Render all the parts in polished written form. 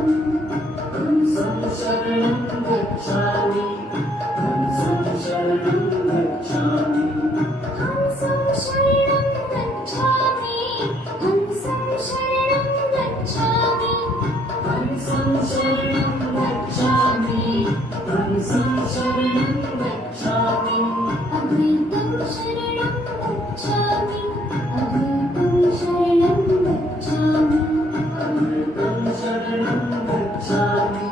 हंसं शरणं गच्छामि, हंसं शरणं गच्छामि, हंसं शरणं गच्छामि, हंसं शरणं गच्छामि, हंसं शरणं गच्छामि, हंसं शरणं गच्छामि, अद्वैतं शरणं गच्छामि, अद्वैतं शरणं गच्छामि, अद्वैतं शरणं गच्छामि,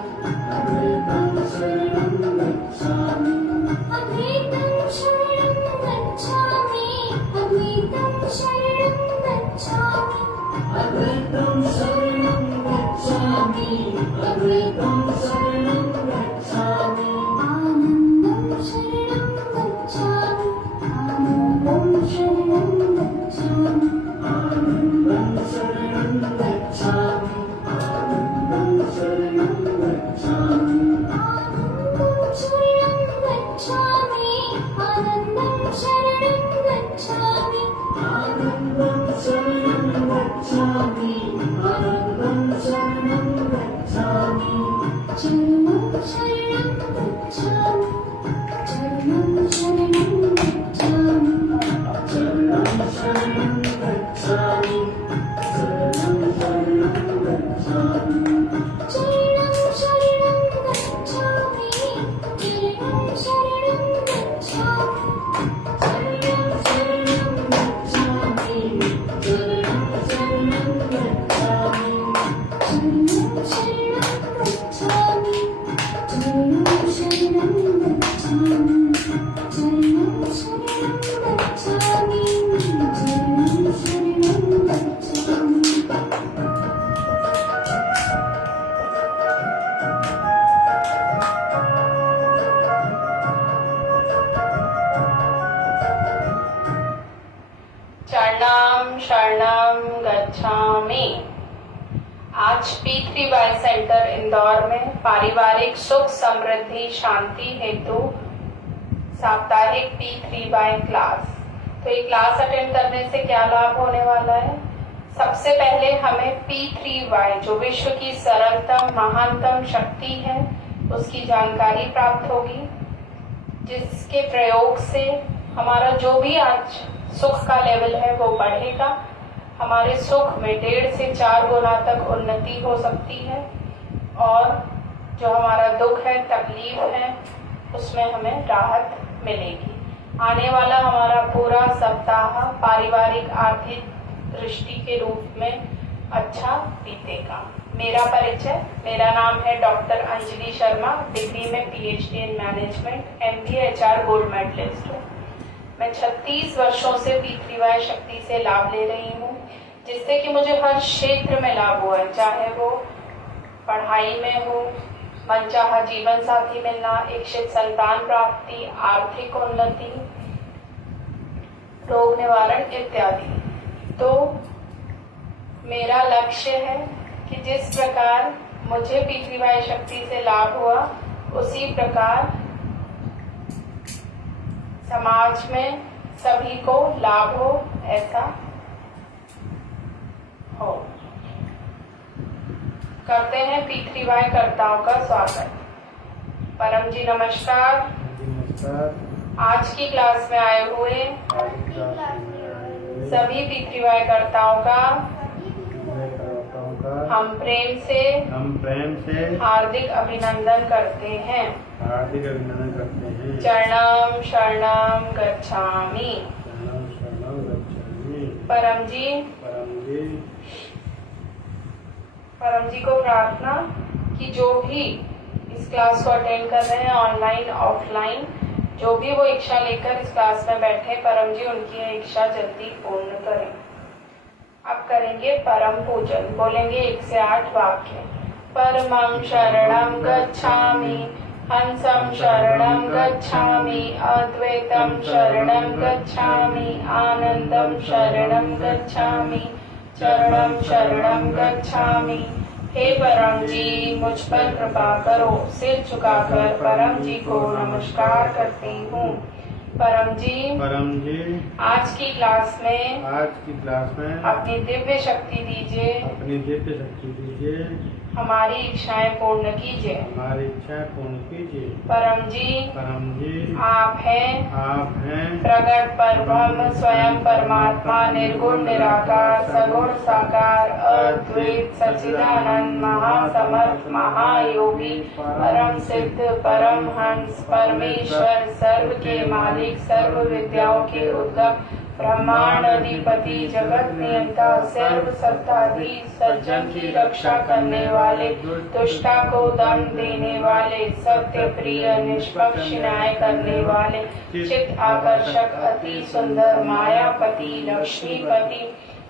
अद्वैतं शरणं गच्छामि, अद्वैतं शरणं गच्छामि, अद्वैतं शरणं गच्छामि, अद्वैतं शरणं गच्छामि, अद्वैतं शरणं गच्छामि, आनन्दं शरणं गच्छामि, आनन्दं शरणं गच्छामि, आनन्दं शरणं गच्छामि, आनन्दं शरणं गच्छामि, आनन्दं शरणं गच्छामि, आनन्दं शरणं गच्छामि, आनन्दं शरणं गच्छामि, आनन्दं शरणं गच्छामि, चरणं शरणं गच्छामि, चरणं शरणं गच्छामि, शरणं शरणं गच्छामि, शरणं शरणं गच्छामि, चरणं शरणं गच्छामि, चरणं शरणं गच्छामि, शरणं शरणं गच्छामि, शरणं शरणं गच्छामि, चरणं शरणं गच्छामि, चरणं शरणं गच्छामि, चरणं शरणं गच्छामि, चरणं शरणं गच्छामि। चरणं शरणं गच्छामि। आज P3Y सेंटर इंदौर में पारिवारिक सुख समृद्धि शांति हेतु साप्ताहिक P3Y क्लास। तो ये क्लास अटेंड करने से क्या लाभ होने वाला है? सबसे पहले हमें P3Y जो विश्व की सरलतम महानतम शक्ति है उसकी जानकारी प्राप्त होगी, जिसके प्रयोग से हमारा जो भी आज सुख का लेवल है वो बढ़ेगा। हमारे सुख में 1.5 से 4 गुना तक उन्नति हो सकती है और जो हमारा दुख है, तकलीफ है, उसमें हमें राहत मिलेगी। आने वाला हमारा पूरा सप्ताह पारिवारिक आर्थिक दृष्टि के रूप में अच्छा बीतेगा। मेरा परिचय, मेरा नाम है डॉक्टर अंजलि शर्मा, डिग्री में PhD in management, MBA HR gold medallist हूँ। मैं 36 वर्षों से P3Y शक्ति से लाभ ले रही हूँ, जिससे कि मुझे हर क्षेत्र में लाभ हुआ है, चाहे वो पढ़ाई में हो, मनचाहा जीवन साथी मिलना, इच्छित संतान प्राप्ति, आर्थिक उन्नति, रोग निवारण इत्यादि। तो मेरा लक्ष्य है कि जिस प्रकार मुझे P3Y शक्ति से लाभ हुआ, उसी प्रकार समाज में सभी को लाभ हो, ऐसा हो। करते हैं P3Y कर्ताओं का स्वागत। परम जी नमस्कार। नमस्कार। आज की क्लास में आए हुए सभी P3Y कर्ताओं का हम प्रेम से हार्दिक अभिनंदन करते हैं। हार्दिक अभिनंदन करते हैं। चरणं शरणं गच्छामि। शरणं शरणं गच्छामि। परम जी को प्रार्थना कि जो भी इस क्लास को अटेंड कर रहे हैं, ऑनलाइन ऑफलाइन, जो भी वो इच्छा लेकर इस क्लास में बैठे, परम जी उनकी यह इच्छा जल्दी पूर्ण करें। अब करेंगे परम पूजन। बोलेंगे 1 से 8 वाक्य। परमं शरणं गच्छामि, हंसं शरणं गच्छामि, अद्वैतं शरणं गच्छामि, आनंदं शरणं गच्छामि, चरणं शरणं गच्छामि। हे परम जी, मुझ पर कृपा करो। सिर झुकाकर परम जी को नमस्कार करती हूँ। परम जी, आज की क्लास में अपनी दिव्य शक्ति दीजिए, हमारी इच्छाएं पूर्ण कीजिए। परम जी, आप हैं प्रगट परब्रह्म स्वयं परमात्मा, निर्गुण निराकार सगुण साकार अद्वैत सच्चिदानंद महासमर्थ महायोगी परम सिद्ध परम हंस परमेश्वर, सर्व के मालिक, सर्व विद्याओं के उद्गम, ब्रह्मांड अधिपति, जगत नियंता, सर्व सत्ताधीश, सज्जन की रक्षा करने वाले, दुष्टा को दंड देने वाले, सत्य प्रिय निष्पक्ष न्याय करने वाले, चित्त आकर्षक अति सुंदर मायापति लक्ष्मीपति,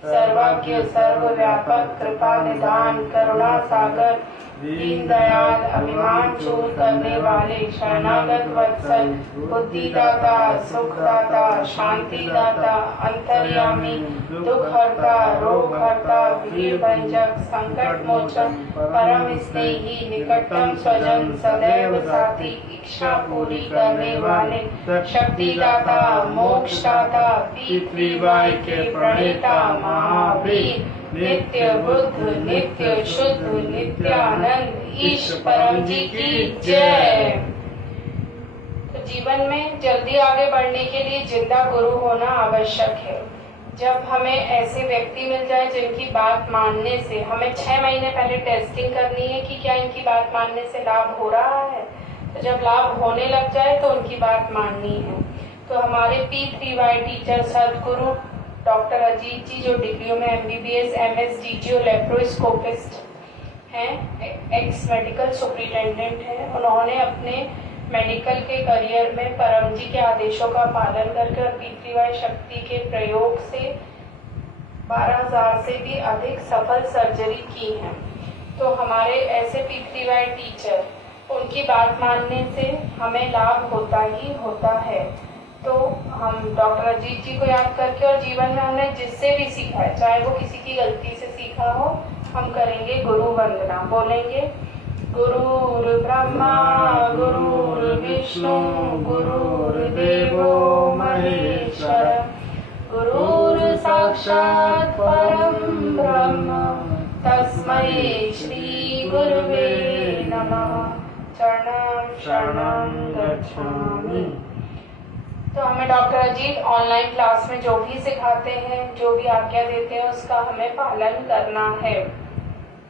सर्वज्ञ सर्वव्यापक कृपा निधान करुणा सागर, दीन दयाल अभिमान दूर करने वाले, शरणागत वत्सल, बुद्धिदाता, सुखदाता, शांतिदाता, अंतर्यामी, दुख हरता, रोग हरता, वीर भंजक, संकट मोचन, परम स्नेही, निकटतम स्वजन, सदैव साथी, इच्छा पूरी करने वाले, शक्तिदाता, मोक्षदाता, पृथ्वीवाय के प्रणेता, महावीर, नित्य बुद्ध, नित्य शुद्ध, नित्यानंद, ईश परम जी की जय। तो जीवन में जल्दी आगे बढ़ने के लिए जिंदा गुरु होना आवश्यक है। जब हमें ऐसे व्यक्ति मिल जाए जिनकी बात मानने से, हमें 6 महीने पहले टेस्टिंग करनी है कि क्या इनकी बात मानने से लाभ हो रहा है। तो जब लाभ होने लग जाए तो उनकी बात माननी है। तो हमारे P3Y टीचर सदगुरु डॉक्टर अजीत जी, जो डिग्रियों में MBBS, MS, DGO, लेप्रोस्कोपिस्ट हैं, एक्स मेडिकल सुपरिटेंडेंट हैं, उन्होंने अपने मेडिकल के करियर में परम जी के आदेशों का पालन करके और P3Y शक्ति के प्रयोग से 12,000 से भी अधिक सफल सर्जरी की है। तो हमारे ऐसे P3Y टीचर, उनकी बात मानने से हमें लाभ होता ही होता है। तो हम डॉक्टर अजीत जी को याद करके और जीवन में हमने जिससे भी सीखा है, चाहे वो किसी की गलती से सीखा हो, हम करेंगे गुरु वंदना। बोलेंगे गुरुर् ब्रह्मा गुरुर् विष्णु गुरुर्देवो महेश्वर, गुरुर् साक्षात् परम ब्रह्म, तस्मै श्री गुरुवे नमः। चरणं शरणं गच्छामि। तो हमें डॉक्टर अजीत ऑनलाइन क्लास में जो भी सिखाते हैं, जो भी आज्ञा देते हैं, उसका हमें पालन करना है,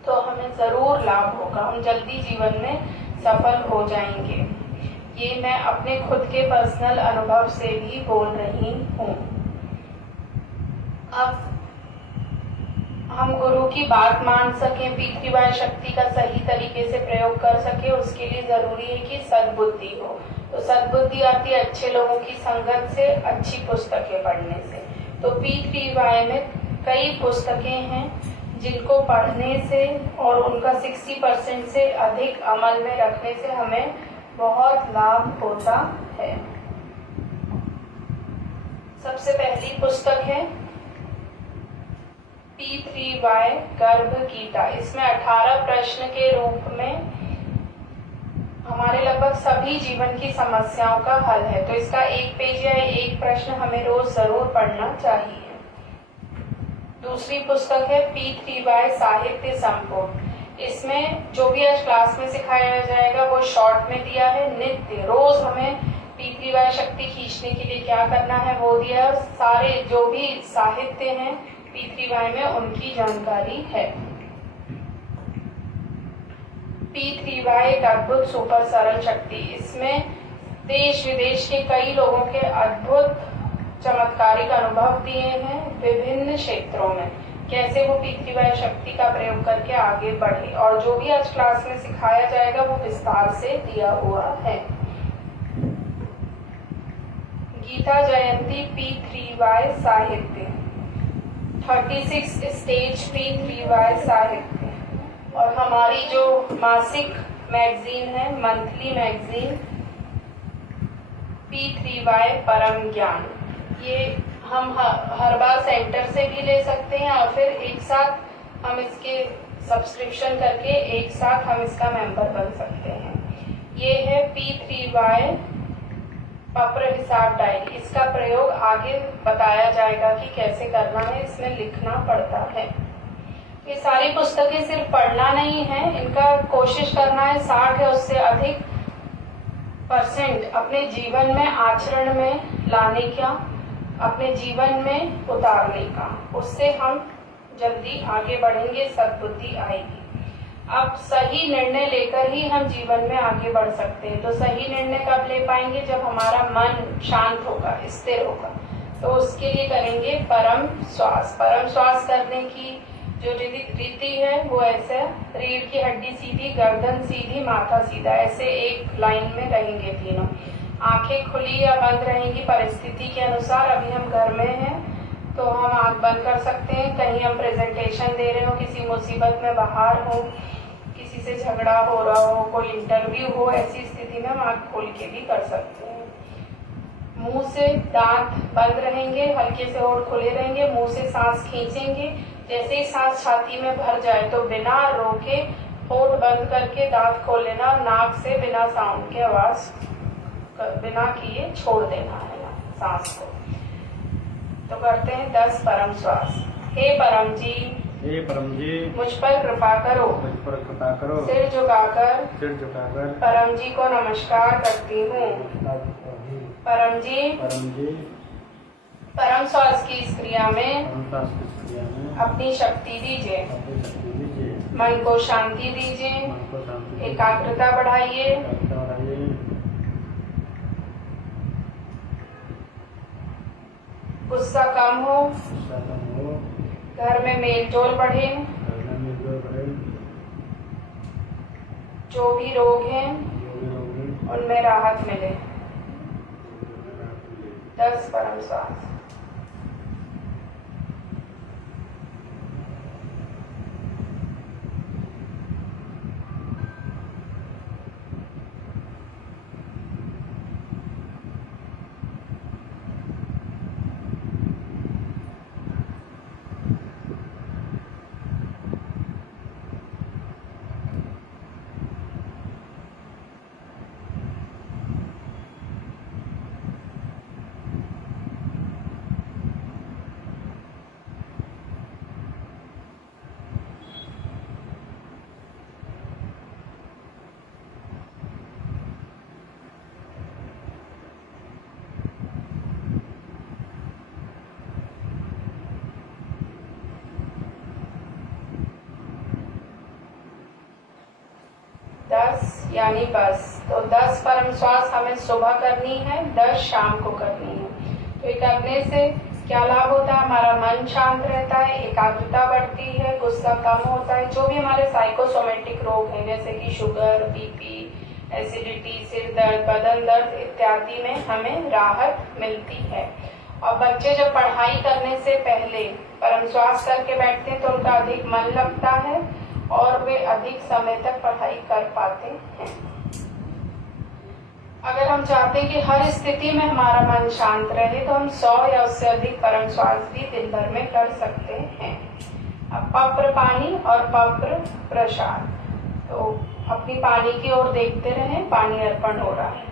तो हमें जरूर लाभ होगा, हम जल्दी जीवन में सफल हो जाएंगे। ये मैं अपने खुद के पर्सनल अनुभव से भी बोल रही हूँ। अब हम गुरु की बात मान सकें, P3Y शक्ति का सही तरीके से प्रयोग कर सके, उसके लिए जरूरी है कि सद्बुद्धि हो। तो सद्बुद्धि आती है अच्छे लोगों की संगत से, अच्छी पुस्तकें पढ़ने से। तो P3Y में कई पुस्तकें हैं जिनको पढ़ने से और उनका 60% से अधिक अमल में रखने से हमें बहुत लाभ होता है। सबसे पहली पुस्तक है P3Y गर्भ गीता। इसमें 18 प्रश्न के रूप में हमारे लगभग सभी जीवन की समस्याओं का हल है। तो इसका 1 पेज या 1 प्रश्न हमें रोज जरूर पढ़ना चाहिए। दूसरी पुस्तक है P3Y साहित्य संपुट। इसमें जो भी आज क्लास में सिखाया जाएगा वो शॉर्ट में दिया है। नित्य रोज हमें P3Y शक्ति खींचने के लिए क्या करना है वो दिया है। सारे जो भी साहित्य हैं P3Y में उनकी जानकारी है। P3Y एक अद्भुत सुपर सरल शक्ति। इसमें देश विदेश के कई लोगों के अद्भुत चमत्कारिक अनुभव दिए हैं विभिन्न क्षेत्रों में, कैसे वो P3Y शक्ति का प्रयोग करके आगे बढ़े। और जो भी आज क्लास में सिखाया जाएगा वो विस्तार से दिया हुआ है। गीता जयंती P3Y साहित्य, 36 स्टेज P3Y साहित्य। और हमारी जो मासिक मैगजीन है, मंथली मैगजीन P3Y परम ज्ञान, ये हम हर सेंटर से भी ले सकते हैं और फिर एक साथ हम इसके सब्सक्रिप्शन करके एक साथ हम इसका मेंबर बन सकते हैं। ये है P3Y पत्र हिसाब डायरी, इसका प्रयोग आगे बताया जाएगा कि कैसे करना है, इसमें लिखना पड़ता है। ये सारी पुस्तकें सिर्फ पढ़ना नहीं है, इनका कोशिश करना है 60 या उससे अधिक % अपने जीवन में आचरण में लाने का, अपने जीवन में उतारने का। उससे हम जल्दी आगे बढ़ेंगे, सद्बुद्धि आएगी। अब सही निर्णय लेकर ही हम जीवन में आगे बढ़ सकते हैं। तो सही निर्णय कब ले पाएंगे? जब हमारा मन शांत होगा, स्थिर होगा। तो उसके लिए करेंगे परम श्वास। परम श्वास करने की जो रीति है वो ऐसे, रीढ़ की हड्डी सीधी, गर्दन सीधी, माथा सीधा, ऐसे एक लाइन में रहेंगे तीनों। आंखें खुली या बंद रहेंगी परिस्थिति के अनुसार। अभी हम घर में हैं तो हम आंख बंद कर सकते हैं। कहीं हम प्रेजेंटेशन दे रहे हो, किसी मुसीबत में बाहर हो, किसी से झगड़ा हो रहा हो, कोई इंटरव्यू हो, ऐसी स्थिति में हम आंख खोल के भी कर सकते हैं। मुंह से दांत बंद रहेंगे, हल्के से होंठ खुले रहेंगे, मुंह से सांस खींचेंगे। जैसे ही सांस छाती में भर जाए तो बिना रोके होंठ बंद करके दांत खोल लेना, नाक से बिना साउंड के आवाज बिना किए छोड़ देना है ना सांस को। तो करते हैं 10 परम श्वास। हे परम जी, हे परम जी, मुझ पर कृपा करो। मुझ पर कृपा करो। सिर झुकाकर परम जी को नमस्कार करती हूँ। परम जी, परम श्वास की इस क्रिया में अपनी शक्ति दीजिए, मन को शांति दीजिए, एकाग्रता बढ़ाइए, गुस्सा कम हो, घर में मेल जोल बढ़े, जो भी रोग हैं उनमें राहत मिले। 10 परम श्वास। यानी बस। तो 10 परम श्वास हमें सुबह करनी है, 10 शाम को करनी है। तो ये करने से क्या लाभ होता है? हमारा मन शांत रहता है, एकाग्रता बढ़ती है, गुस्सा कम होता है। जो भी हमारे साइकोसोमेटिक रोग हैं जैसे कि शुगर, बीपी, एसिडिटी, सिर दर्द, बदन दर्द इत्यादि में हमें राहत मिलती है। और बच्चे जब पढ़ाई करने से पहले परम श्वास करके बैठते हैं तो उनका अधिक मन लगता है और वे अधिक समय तक पढ़ाई कर पाते हैं। अगर हम चाहते हैं कि हर स्थिति में हमारा मन शांत रहे तो हम 100 या उससे अधिक परम श्वास भी दिन भर में कर सकते हैं। अब पत्र पानी और पत्र प्रसाद। तो अपनी पानी की ओर देखते रहें, पानी अर्पण हो रहा है।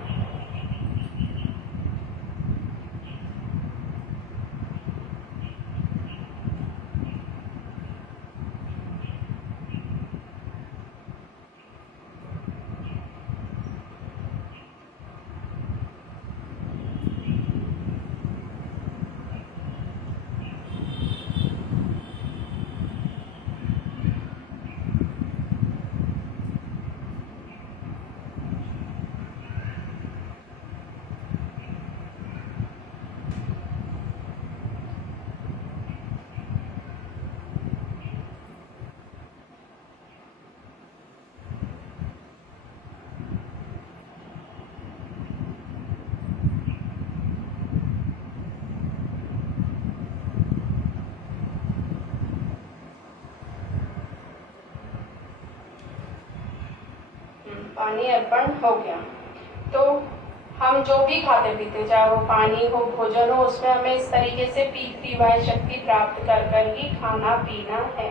पानी अर्पण हो गया। तो हम जो भी खाते पीते, चाहे वो पानी हो, भोजन हो, उसमें हमें इस तरीके से पी3 वाय शक्ति प्राप्त कर कर ही खाना पीना है।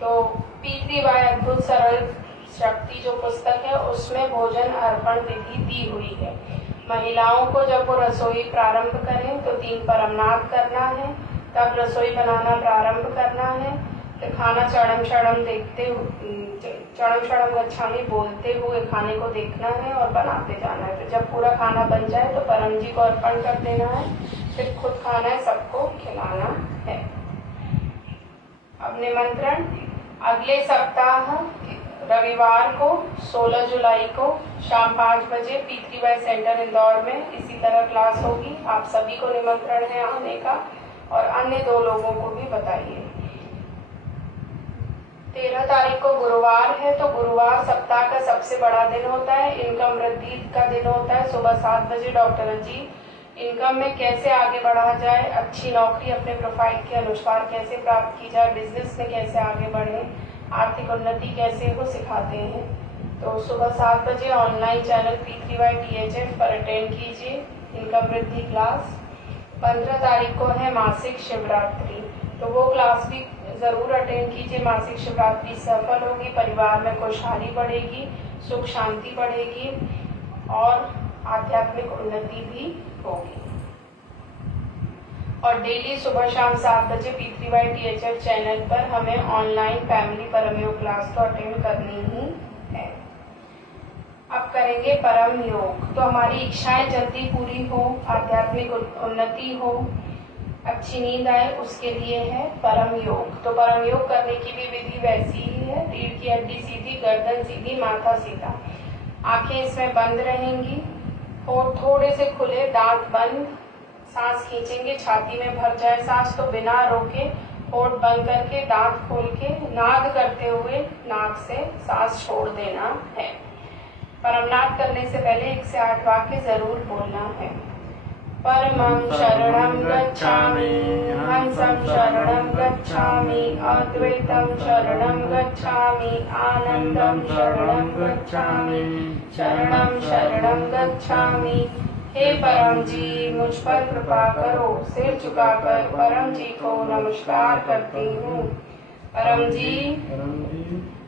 तो पी3 वाय अद्भुत सरल शक्ति जो पुस्तक है उसमें भोजन अर्पण विधि दी हुई है। महिलाओं को जब वो रसोई प्रारंभ करें तो 3 परमनाद करना है, तब रसोई बनाना प्रारंभ करना है। तो खाना चढ़म चढ़म देखते चढ़म चढ़म गच्छामी बोलते हुए खाने को देखना है और बनाते जाना है। तो जब पूरा खाना बन जाए तो परम जी को अर्पण कर देना है, फिर खुद खाना है, सबको खिलाना है। अब निमंत्रण अगले सप्ताह रविवार को 16 जुलाई को शाम 5 बजे P3Y सेंटर इंदौर में इसी तरह क्लास होगी। आप सभी को निमंत्रण है आने का और अन्य 2 लोगों को भी बताइए। 13 तारीख को गुरुवार है, तो गुरुवार सप्ताह का सबसे बड़ा दिन होता है, इनकम वृद्धि का दिन होता है। सुबह 7 बजे डॉक्टर जी इनकम में कैसे आगे बढ़ा जाए, अच्छी नौकरी अपने प्रोफाइल के अनुसार कैसे प्राप्त की जाए, बिजनेस में कैसे आगे बढ़े, आर्थिक उन्नति कैसे हो सिखाते हैं। तो सुबह 7 बजे ऑनलाइन चैनल P3Y THF पर अटेंड कीजिए इनकम वृद्धि क्लास। 15 तारीख को है मासिक शिवरात्रि, तो वो क्लास भी जरूर अटेंड कीजिए। मासिक शिवरात्रि सफल होगी, परिवार में खुशहाली बढ़ेगी, सुख शांति बढ़ेगी और आध्यात्मिक उन्नति भी होगी। और डेली सुबह शाम 7 बजे P3Y THF चैनल पर हमें ऑनलाइन फैमिली परम योग क्लास तो अटेंड करनी ही है। अब करेंगे परम योग। तो हमारी इच्छाएं जल्दी पूरी हो, आध्यात्मिक उन्नति हो, अच्छी नींद आए, उसके लिए है परम योग। तो परम योग करने की भी विधि वैसी ही है। रीढ़ की हड्डी सीधी, गर्दन सीधी, माथा सीधा, आंखें इसमें बंद रहेंगी, होठ थोड़े से खुले, दांत बंद, सांस खींचेंगे, छाती में भर जाए सांस तो बिना रोके होठ बंद करके दांत खोल के नाद करते हुए नाक से सांस छोड़ देना है। परमनाद करने से पहले 1 से 8 वाक्य जरूर बोलना है। परमं शरणं गच्छामि, हंसं शरणं गच्छामि, अद्वैतं शरणं गच्छामि, आनंदं शरणं गच्छामि, शरणं शरणं गच्छामि। हे परम जी मुझ पर कृपा करो। सिर झुकाकर परम जी को नमस्कार करती हूँ। परम जी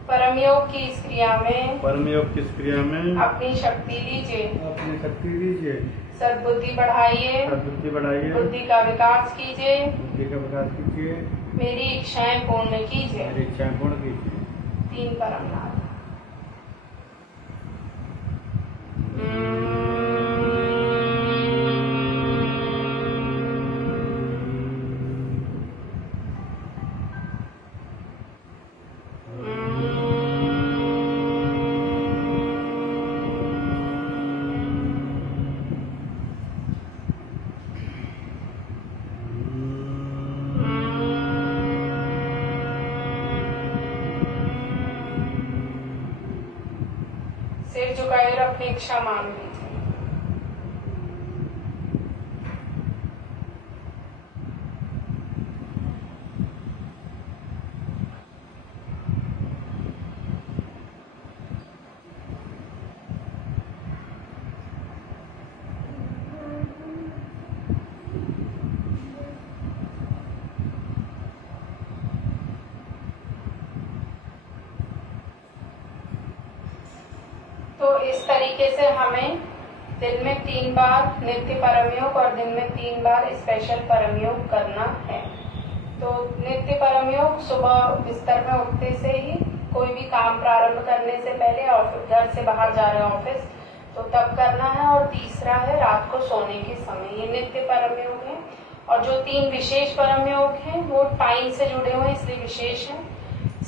परम योग की इस क्रिया में, परम योग की इस क्रिया में अपनी शक्ति लीजिए, अपनी शक्ति दीजिए, सद्बुद्धि बढ़ाइए, सद्बुद्धि बढ़ाइए, बुद्धि का विकास कीजिए, बुद्धि का विकास कीजिए, मेरी इच्छाएं पूर्ण कीजिए। मेरी इच्छाएं पूर्ण कीजिए। 3 परमनाद। सिर झुकाए और अपनी इच्छा मान लीजिए। तो इस तरीके से हमें दिन में 3 बार नित्य परम योग और दिन में 3 बार स्पेशल परम योग करना है। तो नित्य परम योग सुबह बिस्तर में उठते से ही, कोई भी काम प्रारंभ करने से पहले, ऑफिस घर से बाहर जा रहे हैं ऑफिस तो तब करना है। और तीसरा है रात को सोने के समय। ये नित्य परम योग है। और जो 3 विशेष परम योग हैं वो टाइम से जुड़े हुए हैं इसलिए विशेष है।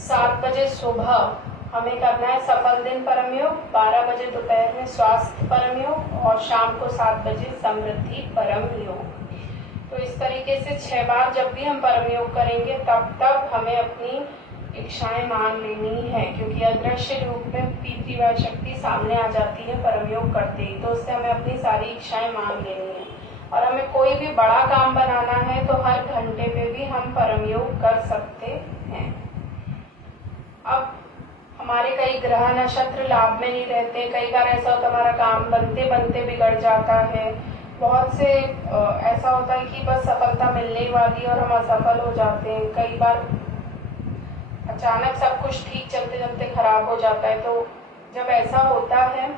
7 बजे सुबह हमें करना है सफल दिन परम योग, 12 बजे दोपहर में स्वास्थ्य परम योग और शाम को 7 बजे समृद्धि परम योग। तो इस तरीके से 6 बार जब भी हम परम योग करेंगे तब हमें अपनी इच्छाएं मान लेनी है, क्योंकि अदृश्य रूप में P3Y शक्ति सामने आ जाती है परम योग करते ही। तो उससे हमें अपनी सारी इच्छाएं मान लेनी है। और हमें कोई भी बड़ा काम बनाना है तो हर घंटे पे भी हम परम योग कर सकते हैं। अब हमारे कई ग्रह नक्षत्र लाभ में नहीं रहते। कई बार ऐसा होता है हमारा काम बनते बनते बिगड़ जाता है। बहुत से ऐसा होता है कि बस सफलता मिलने वाली और हम असफल हो जाते हैं। कई बार अचानक सब कुछ ठीक चलते चलते खराब हो जाता है। तो जब ऐसा होता है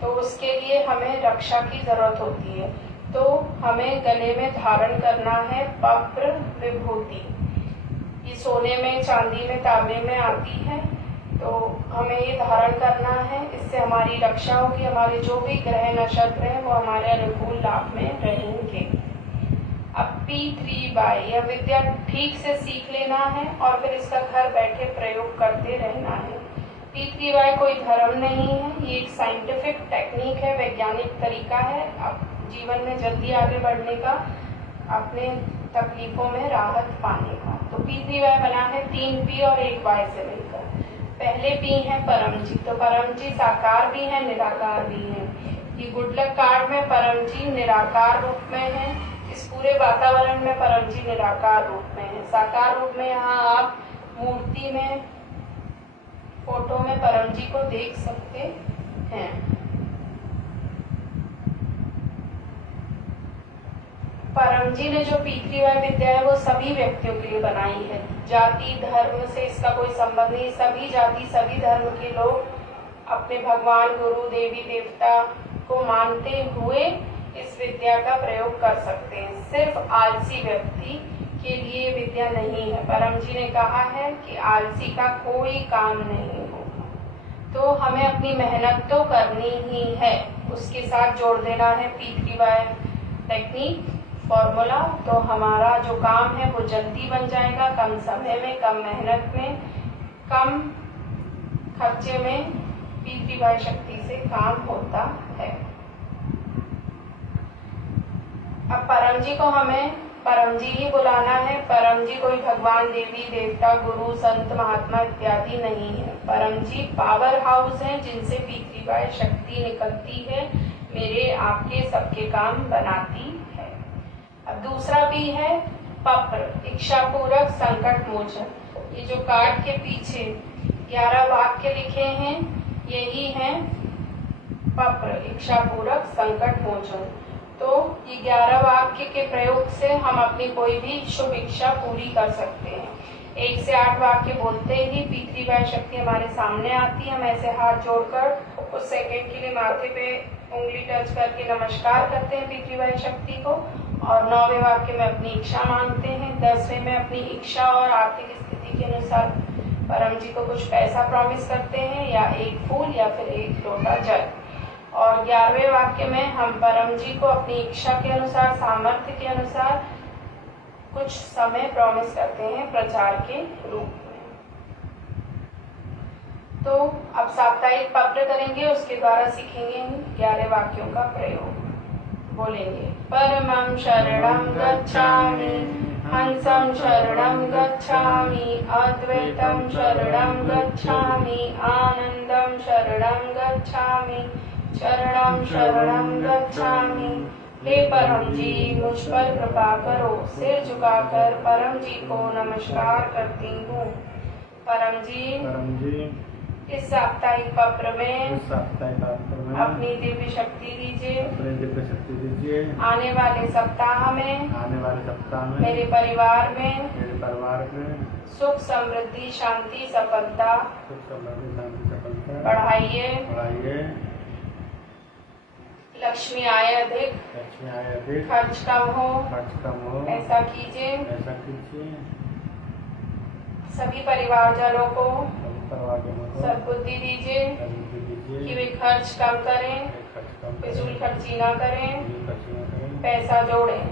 तो उसके लिए हमें रक्षा की जरूरत होती है। तो हमें गले में धारण करना है पप्र विभूति। ये सोने में, चांदी में, तांबे में आती है, तो हमें ये धारण करना है। इससे हमारी रक्षा होगी, हमारे जो भी ग्रह नक्षत्र हैं वो हमारे अनुकूल लाभ में रहेंगे। अब P3Y, यह विद्या ठीक से सीख लेना है और फिर इसका घर बैठे प्रयोग करते रहना है। P3Y कोई धर्म नहीं है, ये एक साइंटिफिक टेक्निक है, वैज्ञानिक तरीका है आप जीवन में जल्दी आगे बढ़ने का, अपने तकलीफों में राहत पाने का। तो P3Y बना है 3 P और 1 Y से मिलकर। पहले P है परम जी, तो परम जी साकार भी है, निराकार भी है। ये गुड लक कार्ड में परम जी निराकार रूप में है, इस पूरे वातावरण में परम जी निराकार रूप में है। साकार रूप में यहाँ आप मूर्ति में, फोटो में परम जी को देख सकते हैं। परम जी ने जो P3Y विद्या है वो सभी व्यक्तियों के लिए बनाई है। जाति धर्म से इसका कोई संबंध नहीं, सभी जाति सभी धर्म के लोग अपने भगवान, गुरु, देवी देवता को मानते हुए इस विद्या का प्रयोग कर सकते हैं। सिर्फ आलसी व्यक्ति के लिए विद्या नहीं है। परम जी ने कहा है कि आलसी का कोई काम नहीं होगा, तो हमें अपनी मेहनत तो करनी ही है, उसके साथ जोड़ देना है P3Y टेक्निक, फॉर्मूला। तो हमारा जो काम है वो जल्दी बन जाएगा, कम समय में, कम मेहनत में, कम खर्चे में P3Y शक्ति से काम होता है। अब परम जी को हमें परम जी ही बुलाना है। परम जी कोई भगवान, देवी देवता, गुरु, संत, महात्मा इत्यादि नहीं है। परम जी पावर हाउस है जिनसे P3Y शक्ति निकलती है, मेरे आपके सबके काम बनाती है। अब दूसरा भी है पप्र, इच्छा पूरक संकट मोचन। ये जो कार्ड के पीछे 11 वाक्य लिखे हैं यही है पप्र, इच्छा पूरक संकट मोचन। तो ये 11 वाक्य के प्रयोग से हम अपनी कोई भी शुभ इच्छा पूरी कर सकते हैं। 1 से 8 वाक्य बोलते ही P3Y शक्ति हमारे सामने आती है। हम ऐसे हाथ जोड़कर कुछ सेकंड के लिए माथे पे उंगली टच करके नमस्कार करते हैं P3Y शक्ति को, और 9वें वाक्य में अपनी इच्छा मांगते हैं। 10वें में अपनी इच्छा और आर्थिक स्थिति के अनुसार परम जी को कुछ पैसा प्रॉमिस करते हैं, या 1 फूल या फिर 1 लोटा जल। और 11वें वाक्य में हम परम जी को अपनी इच्छा के अनुसार, सामर्थ्य के अनुसार कुछ समय प्रॉमिस करते हैं प्रचार के रूप में। तो अब साप्ताहिक पत्र करेंगे, उसके द्वारा सीखेंगे 11 वाक्यों का प्रयोग। बोलेंगे परमं शरणं गच्छामि, हंसं शरणं गच्छामि, अद्वैतं शरणं गच्छामि, आनंदं शरणं गच्छामि, शरणं शरणं गच्छामि। हे परम जी मुझ पर कृपा करो। सिर झुकाकर परम जी को नमस्कार करती हूँ। परम जी इस साप्ताहिक पत्र में अपनी दिव्य शक्ति दीजिए। आने वाले सप्ताह में मेरे परिवार में सुख, समृद्धि, शांति, सफलता बढ़ाइए। लक्ष्मी आए अधिक, खर्च कम हो, ऐसा कीजिए। सभी परिवारजनों को सद्बुद्धि दीजिए कि वे खर्च कम करें, फिजूल खर्ची ना करें, पैसा जोड़ें।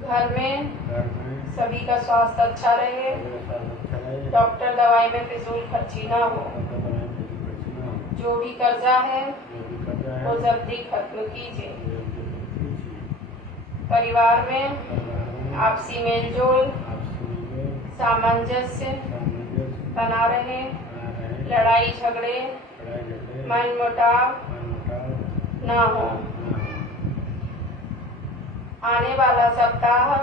घर में सभी का स्वास्थ्य अच्छा रहे, डॉक्टर दवाई में फिजूल खर्ची ना हो। जो भी कर्जा है वो जल्दी खत्म कीजिए। परिवार में आपसी मेलजोल, सामंजस्य बना रहे, लड़ाई झगड़े, मनमुटाव ना हो। आने वाला सप्ताह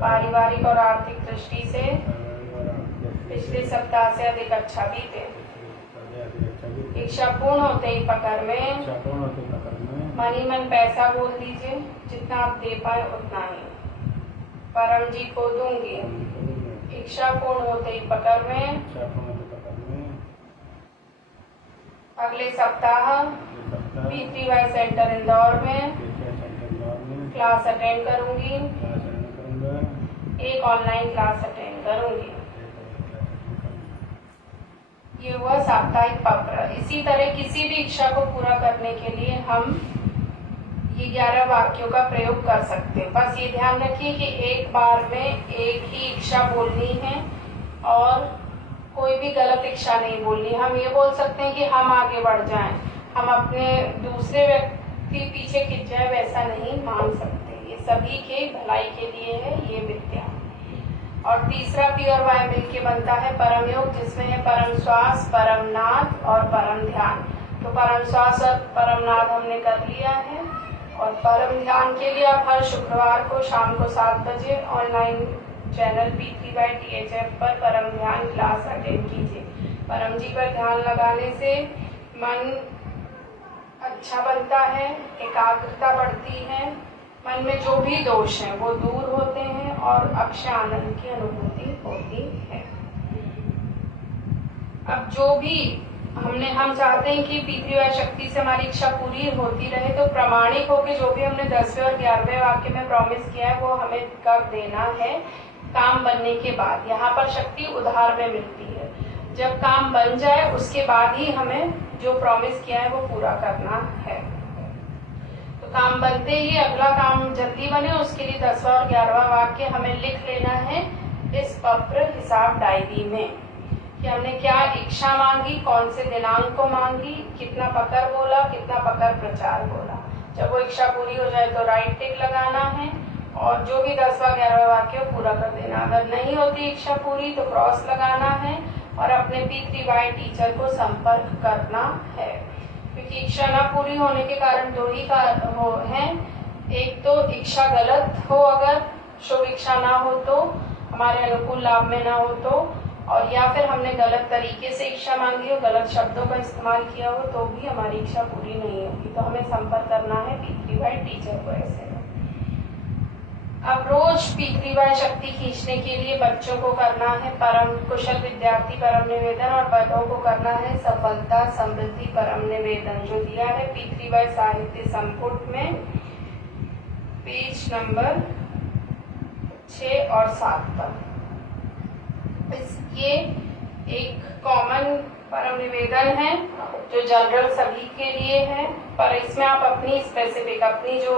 पारिवारिक और आर्थिक दृष्टि से पिछले सप्ताह से अधिक अच्छा बीते। इच्छा पूर्ण होते ही पकड़ में मन ही मन पैसा बोल दीजिए, जितना आप दे पाए उतना ही। परम जी को दूंगी। इच्छा पूर्ण होते ही पकड़ में अगले सप्ताह ये सप्ताह P3Y सेंटर इंदौर में टीचर सेंटर इंदौर में क्लास अटेंड करूंगी, क्लास अटेंड करूँगा। एक ऑनलाइन क्लास अटेंड करूंगी। ये हुआ साप्ताहिक पत्र। इसी तरह किसी भी इच्छा को पूरा करने के लिए हम ये 11 वाक्यों का प्रयोग कर सकते हैं। बस ये ध्यान रखिए कि एक बार में एक ही इच्छा बोलनी है और कोई भी गलत इच्छा नहीं बोलनी। हम ये बोल सकते हैं कि हम आगे बढ़ जाएं, हम अपने दूसरे व्यक्ति पीछे खिंच जाए, वैसा नहीं मान सकते। ये सभी के भलाई के लिए है ये विद्या। और तीसरा P और Y मिलके बनता है परम योग, जिसमें है परम श्वास, परम नाद और परम ध्यान। तो परम श्वास और परम नाद हमने कर लिया है और परम ध्यान के लिए आप हर शुक्रवार को शाम को 7 बजे ऑनलाइन चैनल P3Y THF पर परम ध्यान क्लास अटेंड कीजिए। परम जी पर ध्यान लगाने से मन अच्छा बनता है, एकाग्रता बढ़ती है, मन में जो भी दोष हैं वो दूर होते हैं और अक्षय आनंद की अनुभूति होती है। अब जो भी हम चाहते हैं कि P3Y शक्ति से हमारी इच्छा पूरी होती रहे, तो प्रामाणिक होकर जो भी हमने 10वें और 11वें वाक्य में प्रॉमिस किया है वो हमें कर देना है काम बनने के बाद। यहाँ पर शक्ति उधार में मिलती है। जब काम बन जाए उसके बाद ही हमें जो प्रॉमिस किया है वो पूरा करना है। तो काम बनते ही अगला काम जल्दी बने, उसके लिए 10वां और 11वां वाक्य हमें लिख लेना है इस पत्र हिसाब डायरी में कि हमने क्या इच्छा मांगी, कौन से दिनांक को मांगी, कितना पकर बोला, कितना पकर प्रचार बोला। जब वो इच्छा पूरी हो जाए तो राइट टिक लगाना है और जो भी 10वां 11वां वाक्य पूरा कर देना। अगर नहीं होती इच्छा पूरी तो क्रॉस लगाना है और अपने P3Y टीचर को संपर्क करना है, क्योंकि इच्छा ना पूरी होने के कारण दो ही हैं। एक तो इच्छा गलत हो, अगर शुभ इच्छा ना हो तो, हमारे अनुकूल लाभ में ना हो तो, और या फिर हमने गलत तरीके से इच्छा मांगी हो, गलत शब्दों का इस्तेमाल किया हो तो भी हमारी इच्छा पूरी नहीं होगी। तो हमें संपर्क करना है P3Y टीचर को ऐसे में। अब रोज P3Y शक्ति खींचने के लिए बच्चों को करना है परम कुशल विद्यार्थी परम निवेदन और बड़ों को करना है सफलता समृद्धि परम निवेदन, जो दिया है P3Y साहित्य संपुट में पेज नंबर 6 और 7 पर। ये एक कॉमन परम निवेदन है जो जनरल सभी के लिए है, पर इसमें आप अपनी स्पेसिफिक, अपनी जो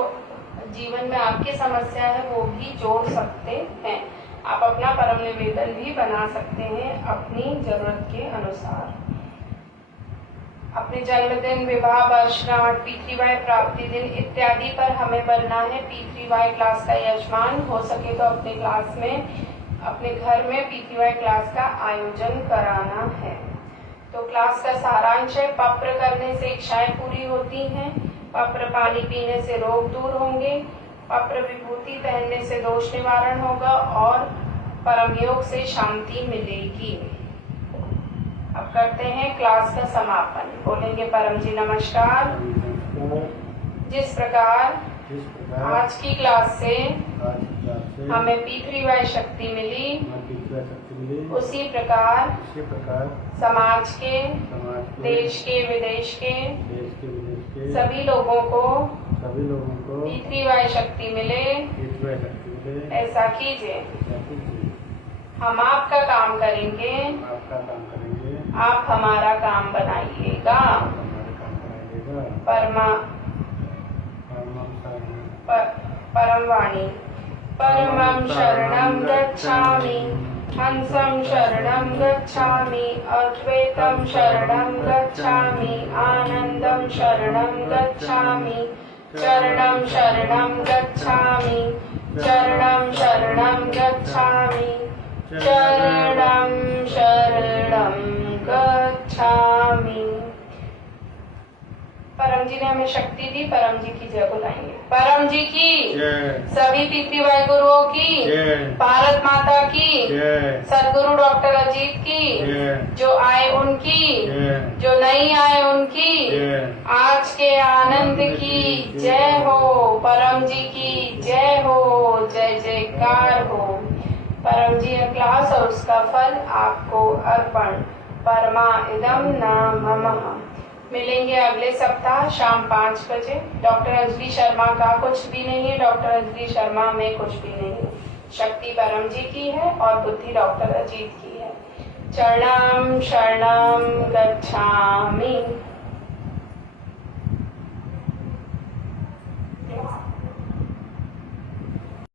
जीवन में आपकी समस्या है वो भी जोड़ सकते हैं। आप अपना परम निवेदन भी बना सकते हैं अपनी जरूरत के अनुसार। अपने जन्मदिन, विवाह वर्षगांठ, P3Y प्राप्ति दिन इत्यादि पर हमें बनना है P3Y क्लास का यजमान। हो सके तो अपने क्लास में, अपने घर में P3Y क्लास का आयोजन कराना है। तो क्लास का सारांश है, पत्र करने से इच्छाएं पूरी होती हैं, पत्र पानी पीने से रोग दूर होंगे, पत्र विभूति पहनने से दोष निवारण होगा और परम योग से शांति मिलेगी। अब करते हैं क्लास का समापन। बोलेंगे परम जी नमस्कार। जिस प्रकार आज की क्लास से हमें P3Y शक्ति मिली, उसी प्रकार समाज के, देश के, विदेश के सभी लोगों को P3Y शक्ति मिले, ऐसा कीजिए। हम आपका काम करेंगे, आप हमारा काम बनाइएगा। परम वाणी। परमं शरणं गच्छामि, हंसं शरणं गच्छामि, अद्वैतं शरणं गच्छामि, आनन्दं शरणं गच्छामि, चरणं शरणं गच्छामि, चरणं शरणं गच्छामि, चरणं शरणं गच्छामि। परम जी ने हमें शक्ति दी, परम जी की जय बुलाएंगे। परम जी की, सभी P3Y गुरुओं की, भारत माता की, सदगुरु डॉक्टर अजीत की, जो आए उनकी, जो नहीं आए उनकी, आज के आनंद की जय हो। परम जी की जय हो, जय जयकार हो। परम जी का क्लास और उसका फल आपको अर्पण। परमा इदम न ममः। मिलेंगे अगले सप्ताह शाम 5 बजे। डॉक्टर अंजलि शर्मा का कुछ भी नहीं है, डॉक्टर अंजलि शर्मा में कुछ भी नहीं है। शक्ति परम जी की है और बुद्धि डॉक्टर अजीत की है। चरणम शरणम गच्छामि।